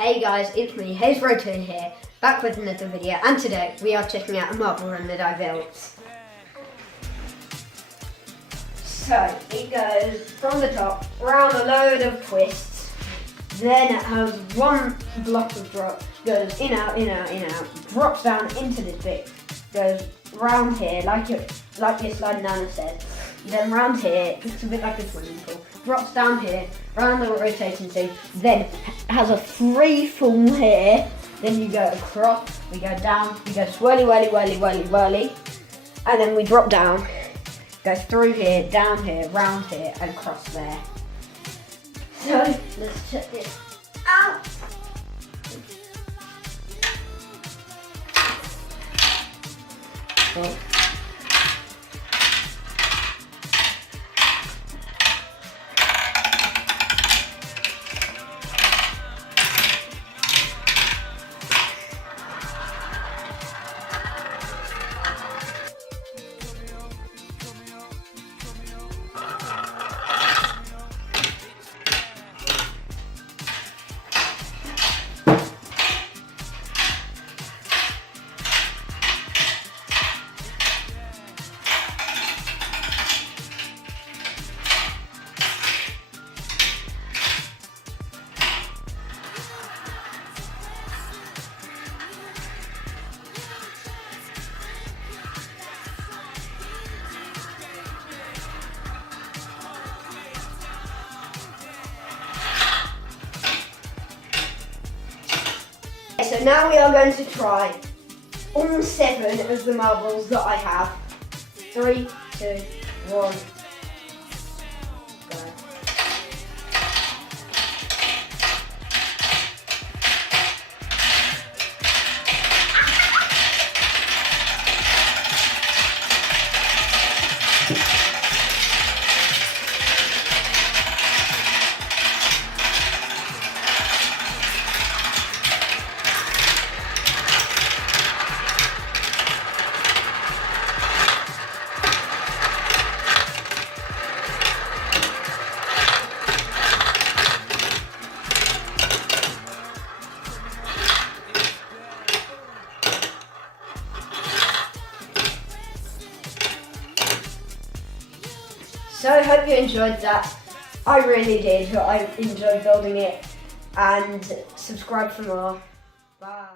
Hey guys, it's me, HazeRoto here, back with another video, and today we are checking out a marble run that I built. So, it goes from the top, around a load of twists, then it has one block of drop, goes in, out, in, out, in, out, drops down into this bit, goes round here, like your slide nana said, then round here, looks a bit like a swimming pool, drops down here, round the rotating thing, then has a free fall here, then you go across, we go down, we go swirly, whirly, whirly, whirly, whirly, and then we drop down, go through here, down here, round here, and across there. So, let's check this out. Oh. So now we are going to try all 7 of the marbles that I have. 3, 2, 1, go. So I hope you enjoyed that. I really did. I enjoyed building it, and subscribe for more. Bye.